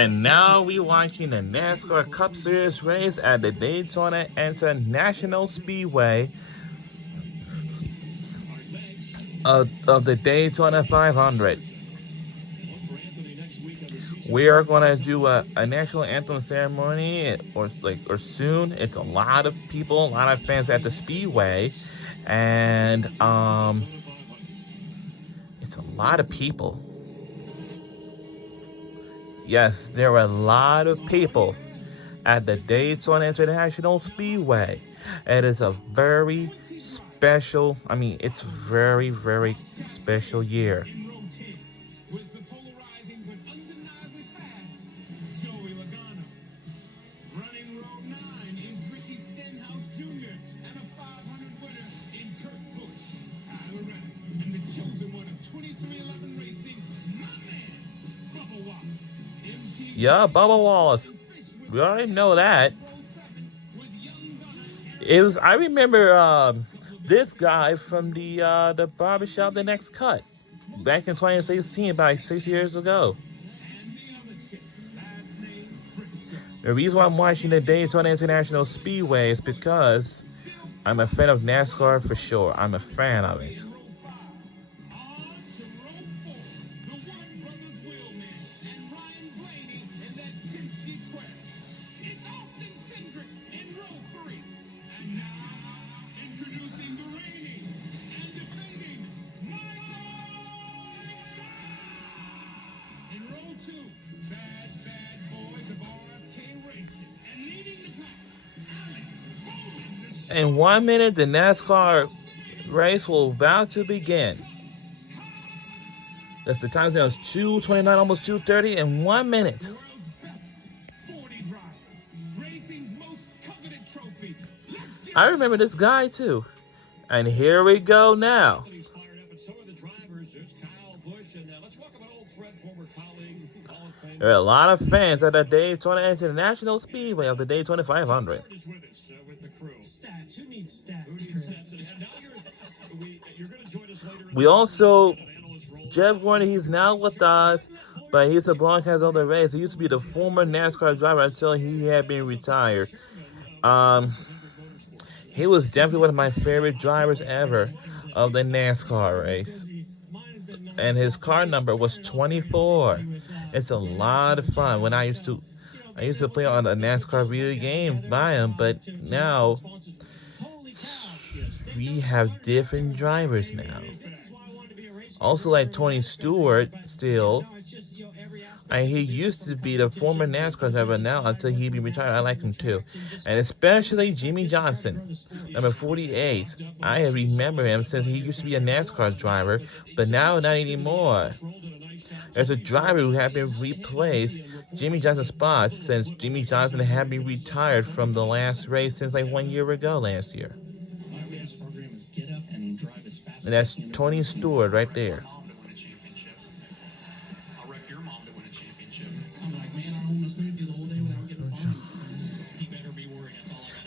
And now we're watching the NASCAR Cup Series race at the Daytona International Speedway of the Daytona 500. We are gonna do a national anthem ceremony or soon. It's a lot of people, a lot of fans at the Speedway, and it's a lot of people. Yes, there are a lot of people at the Daytona International Speedway. It is a very special, it's very, very special year. Yeah, Bubba Wallace. We already know that. It was. I remember this guy from the barbershop, The Next Cut, back in 2016, about 6 years ago. The reason why I'm watching the Daytona International Speedway is because I'm a fan of NASCAR for sure. I'm a fan of it. In 1 minute, the NASCAR race will about to begin. That's the time now. It's 2:29, almost 2:30 in 1 minute. I remember this guy too. And here we go now. There are a lot of fans at the Daytona International Speedway of the Daytona 500. We also, Jeff Gordon, he's now with us, but he's a broadcaster of the race. He used to be the former NASCAR driver until he had been retired. He was definitely one of my favorite drivers ever of the NASCAR race. And his car number was 24. It's a lot of fun. When I used to play on a NASCAR video game by him, but now we have different drivers now. Also, like Tony Stewart, still. He used to be the former NASCAR driver now until he be retired. I like him too. And especially Jimmy Johnson, number 48. I remember him since he used to be a NASCAR driver, but now not anymore. There's a driver who had been replaced Jimmy Johnson's spot since Jimmy Johnson had been retired from the last race since like 1 year ago last year. And that's Tony Stewart right there.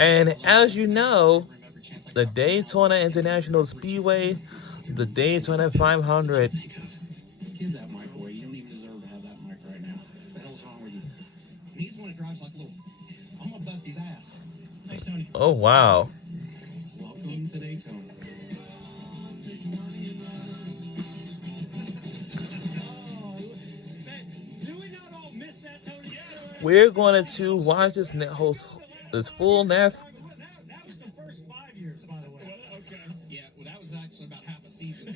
And as you know, the Daytona International Speedway, the Daytona 500. Give that mic away. You don't even deserve to have that mic right now. What the hell's wrong with you? He's the one that drives like a little. I'm gonna bust his ass. Thanks, Tony. Oh, wow. Welcome to Daytona. We're going to watch this full NASCAR. That was the first 5 years, by the way. Okay. Yeah, well, that was actually about half a season.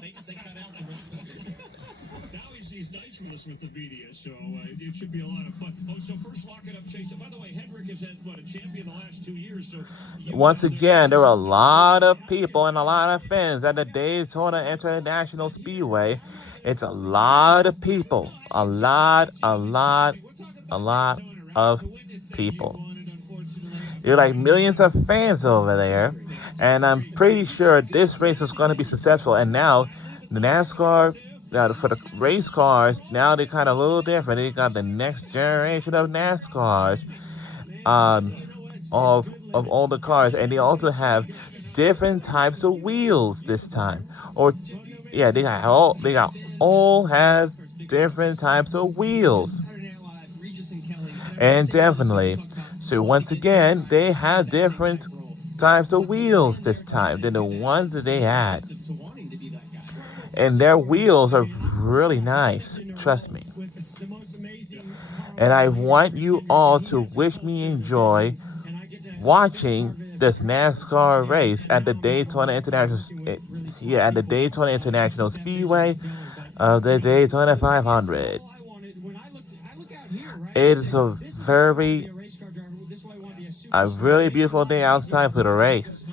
they cut out the rest of it. Now he's nice with us with the media, so it should be a lot of fun. Oh, so first lock it up, Chase. By the way, Hendrick has had, a champion the last 2 years. So once again, there are a lot of people and a lot of fans at the Daytona International Speedway. It's a lot of people. A lot of people. There are like millions of fans over there. And I'm pretty sure this race is going to be successful. And now, the NASCAR, for the race cars, now they're kind of a little different. They got the next generation of NASCARs, of all the cars. And they also have different types of wheels this time. They all have different types of wheels. And definitely, so once again, they have different types of wheels this time than the ones that they had. And their wheels are really nice, trust me. And I want you all to wish me enjoy watching this NASCAR race at the Daytona International, at the Daytona International Speedway of the Daytona 500. It's a really beautiful day outside for the race.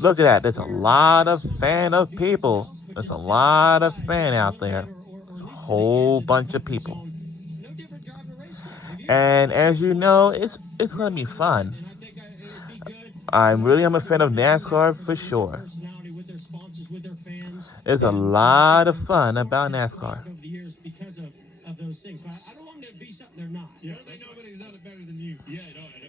Look at that. There's a lot of fan of people. There's a lot of fan out there. There's a whole bunch of people. And as you know, it's gonna be fun. I'm a fan of NASCAR for sure. There's a lot of fun about NASCAR. Yeah, they know nobody's done it better than you. Yeah,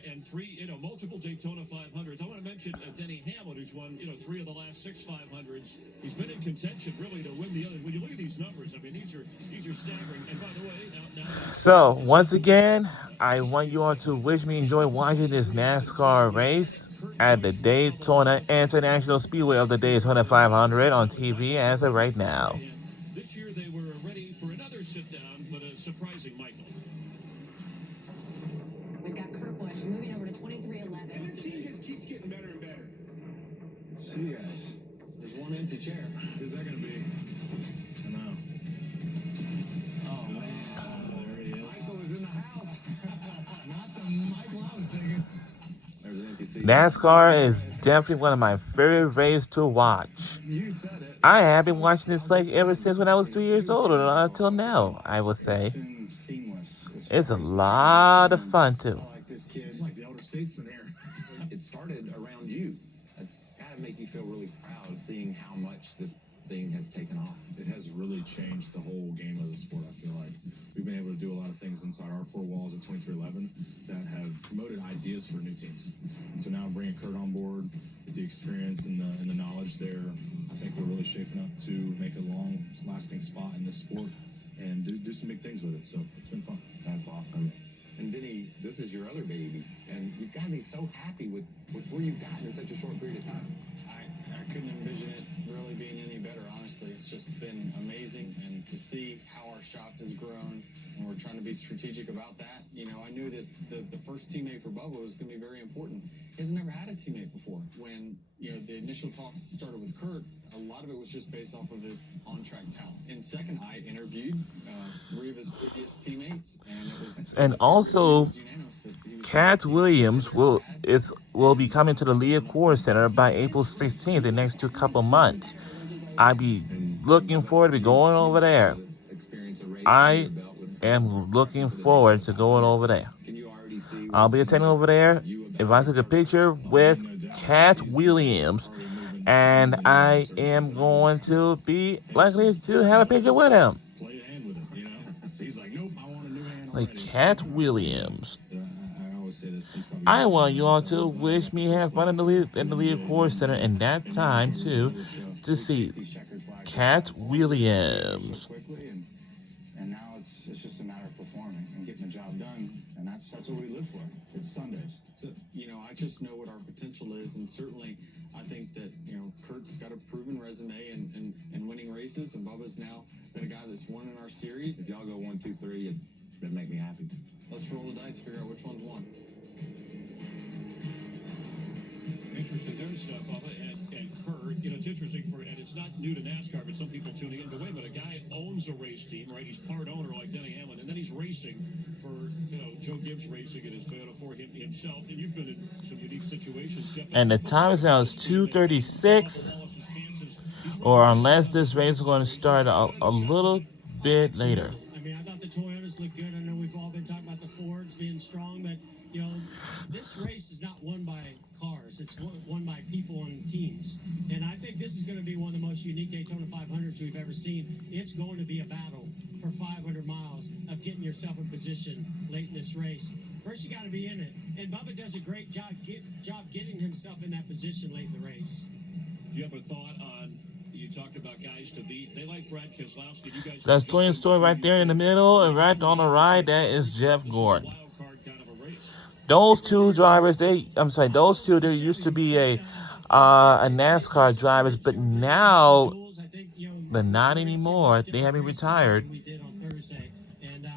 and three, multiple Daytona 500s. I want to mention Denny Hamlin, who's won, 3 of the last 6 500s. He's been in contention really to win the other. When you look at these numbers, I mean, these are staggering. And by the way, now so once again, I want you all to wish me enjoy watching this NASCAR race at the Daytona International Speedway of the Daytona 500 on TV as of right now. This year they were ready for another sit down, but a surprising Michael. We've got Kurt Busch moving over to 2311. And the team just keeps getting better and better. See you guys. There's one empty chair. Who's that going to be? I know. Oh, man. There he is. Michael is in the house. Not the Michael I was thinking. There's an empty seat. NASCAR is definitely one of my favorite races to watch. You said it. I have been watching this like ever since when I was 2 years old until now, I would say. It's been seamless. It's a lot of fun too. I like this kid. I'm like the elder statesman here. It started around you. It's got to make you feel really proud seeing how much this thing has taken off. It has really changed the whole game of the sport, I feel like. We've been able to do a lot of things inside our four walls at 2311 that have promoted ideas for new teams. And so now bringing Kurt on board with the experience and the knowledge there, I think we're really shaping up to make a long-lasting spot in this sport and do some big things with it. So it's been fun. That's awesome. And Vinny, this is your other baby, and you've got to be so happy with where you've gotten in such a short period of time. I couldn't envision it really being any better, honestly. It's just been amazing, and to see how our shop has grown, and we're trying to be strategic about that. I knew that the first teammate for Bubba was going to be very important. He has never had a teammate before. When, the initial talks started with Kurt, a lot of it was just based off of his on-track talent. And second, I interviewed 3 of his previous teammates, and it was... And also, Cat Williams will be coming to the Leah Core Center by April 16th, the next couple months. I'll be looking forward to going over there. I am looking forward to going over there. I'll be attending over there. If I took a picture with Cat Williams, and I am going to be likely to have a picture with him. Play a hand with him, He's like, nope, I want a new hand. Like Cat Williams. I always say this. He's probably I want you all to wish me have fun in the Leah Core Center and that time too to see Cat Williams. And now it's just a matter of performing and getting the job done, and that's what we live for. It's Sundays. So, I just know what our potential is, and certainly I think that, Kurt's got a proven resume and winning races, and Bubba's now been a guy that's won in our series. If y'all go 1, 2, 3, it'd make me happy. Let's roll the dice, figure out which one's won. Interesting. There's Bubba and Kurt. It's interesting and it's not new to NASCAR, but some people tuning in go, wait a minute, a guy owns a race team, right? He's part owner like Denny Hamlin, and then he's racing for, Joe Gibbs racing in his Toyota for himself, and you've been in some unique situations, Jeff. And the time is now 2:36, or unless this race is going to start a little bit later. I thought the Toyotas looked good. I know we've all been talking about the Fords being strong, but this race is not won by cars. It's won by people and teams. And I think this is going to be one of the most unique Daytona 500s we've ever seen. It's going to be a battle for 500 miles of getting yourself in position late in this race. First, you got to be in it. And Bubba does a great job getting himself in that position late in the race. Do you have a thought on, you talked about guys to beat? They like Brad Keselowski. That's Toy Story right there in the middle, and right on the right, that is Jeff Gordon. Those two drivers, those two, there used to be a NASCAR drivers, but now they're not anymore. They haven't retired. We did on Thursday, and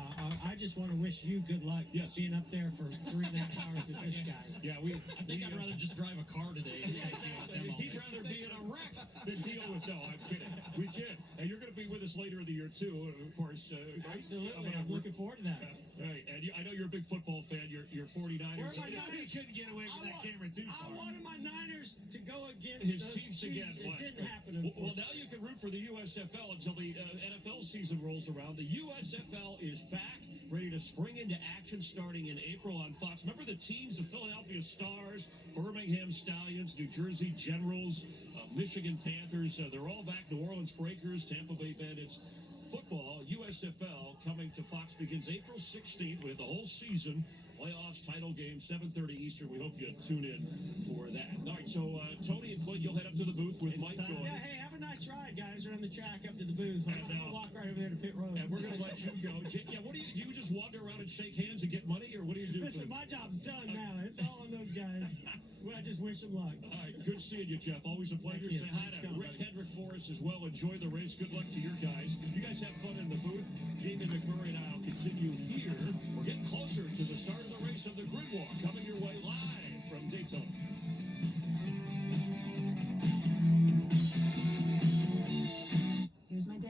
I just want to wish you good luck being up there for 3.5 hours with this guy. Yeah, I think I'd rather just drive a car today. He'd rather be in a wreck than deal with. No, I'm kidding. We kid. And you're going to be with us later in the year too, of course. Absolutely, I'm looking forward to that. Right, and I know you're a big football fan. You're 49ers. He couldn't get away with that camera too far. I wanted my Niners to go against His those Chiefs again. It didn't happen. Well, now you can root for the USFL until the NFL season rolls around. The USFL is back, ready to spring into action starting in April on Fox. Remember the teams, the Philadelphia Stars, Birmingham Stallions, New Jersey Generals, Michigan Panthers. They're all back. New Orleans Breakers, Tampa Bay Bandits. Football, USFL, coming to Fox begins April 16th with the whole season. Playoffs, title game, 7:30 Eastern. We hope you tune in for that. All right, so Tony and Clint, you'll head up to the booth with Mike Joy. Yeah, hey, have a nice ride, guys, around the track up to the booth. I'll walk right over there to pit road. And we're going to let you go. Yeah, what do you just wander around and shake hands and get money, or what do you do? Listen, my job's done now. It's all on those guys. I just wish them luck. All right, good seeing you, Jeff. Always a pleasure. Say hi to Rick Hendrick for us as well. Enjoy the race. Good luck to your guys. You guys have fun in the booth. Jamie McMurray and I will continue here